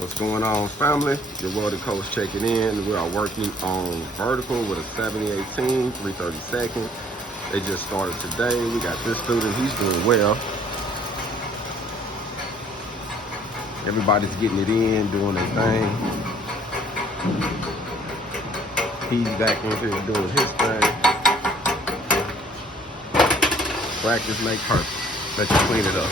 What's going on, family? Your welding coach checking in. We are working on vertical with a 7018, 332nd. They just started today. We got this student, he's doing well. Everybody's getting it in, doing their thing. He's back in here doing his thing. Practice make perfect. Let you clean it up.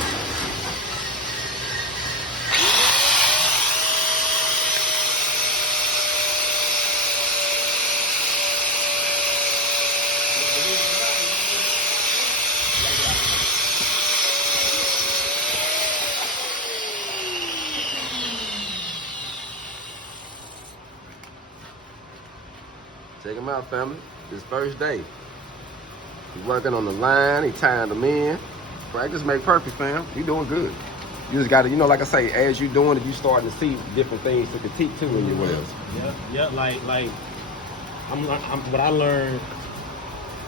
Check him out, family. His first day. He's working on the line. He tying them in. Practice make perfect, fam. You doing good. You just got to, like I say, as you doing it, you starting to see different things to critique too in your welds. Yeah. Like I'm what I learned.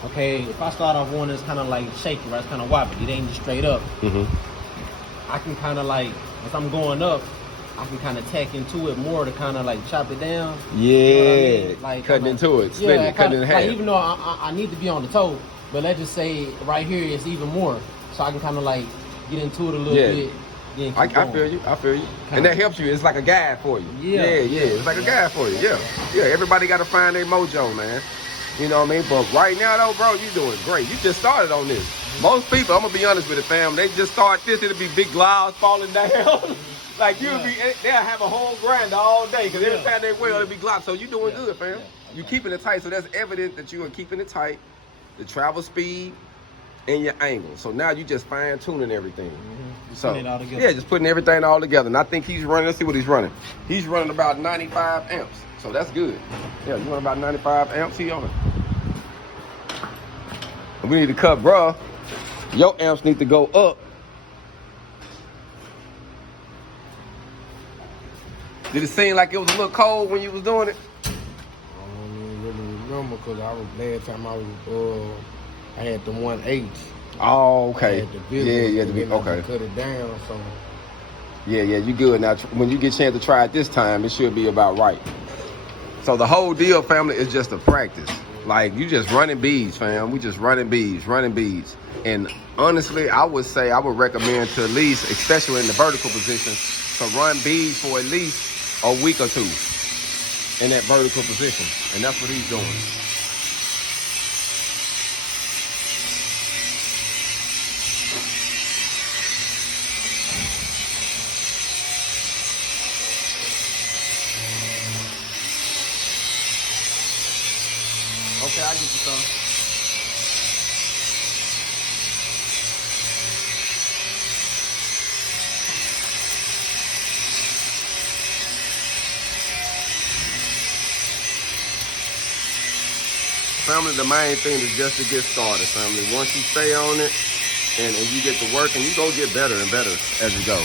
Okay, if I start off one that's kind of like shaky, right? It's kind of wobbly. It ain't just straight up. I can kind of like, if I'm going up, I can kind of tack into it more to kind of like chop it down. Yeah, you know what I mean? Like cutting into it, splitting it, cutting it in half. Like, even though I need to be on the toe, but let's just say right here it's even more, so I can kind of like get into it a little bit. Yeah, I feel you. And that helps you. It's like a guide for you. Yeah. It's like a guide for you. Yeah. Everybody got to find their mojo, man. You know what I mean? But right now, though, bro, you doing great. You just started on this. Most people, I'm gonna be honest with the fam, they just start this, it'll be big clouds falling down. Like they'll have a whole grind all day because every time they weld, it'll be glock. So you doing good, fam. You keeping it tight, so that's evident that you are keeping it tight. The travel speed and your angle. So now you just fine tuning everything. So just putting everything all together. And I think he's running. Let's see what he's running. He's running about 95 amps. So that's good. Yeah, you run about 95 amps. He on it. And we need to cut, bro. Your amps need to go up. Did it seem like it was a little cold when you was doing it? I don't really remember because last time I had the 1H. Oh, okay. Okay. Cut it down, so. Yeah, you good. Now, when you get a chance to try it this time, it should be about right. So the whole deal, family, is just a practice. Like, you just running beads, fam. We just running beads. And honestly, I would recommend to at least, especially in the vertical position, to run beads for at least a week or two in that vertical position. And that's what he's doing. Okay, I get you some. Family, the main thing is just to get started, family. Once you stay on it and you get to work, and you go get better and better as you go.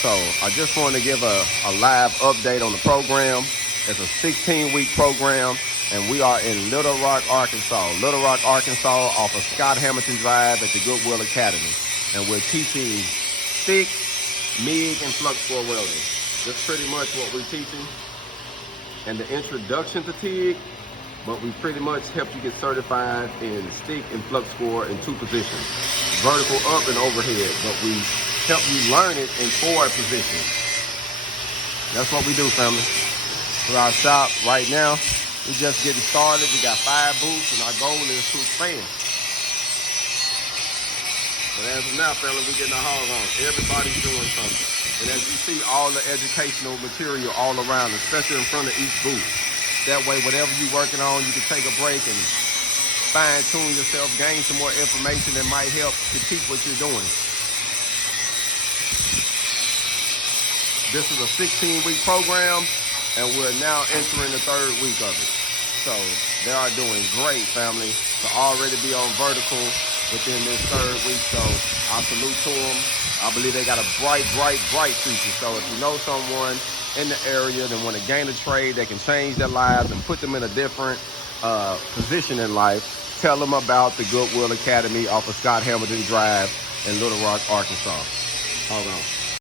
So I just want to give a live update on the program. It's a 16-week program, and we are in Little Rock, Arkansas. Little Rock, Arkansas, off of Scott Hamilton Drive at the Goodwill Academy. And we're teaching stick, MIG, and flux core welding. That's pretty much what we're teaching. And the introduction to TIG, but we pretty much help you get certified in stick and flux core in 2 positions, vertical up and overhead, but we help you learn it in 4 positions. That's what we do, family. For our shop right now, we're just getting started. We got 5 booths, and our goal is to expand. But as of now, family, we're getting our hog on. Everybody's doing something. And as you see, all the educational material all around, especially in front of each booth. That way, whatever you're working on, you can take a break and fine-tune yourself, gain some more information that might help critique what you're doing. This is a 16-week program, and we're now entering the 3rd week of it. So they are doing great, family, to already be on vertical within this 3rd week. So I salute to them. I believe they got a bright future. So if you know someone in the area that want to gain a trade that can change their lives and put them in a different position in life, tell them about the Goodwill Academy off of Scott Hamilton Drive in Little Rock, Arkansas. Hold on.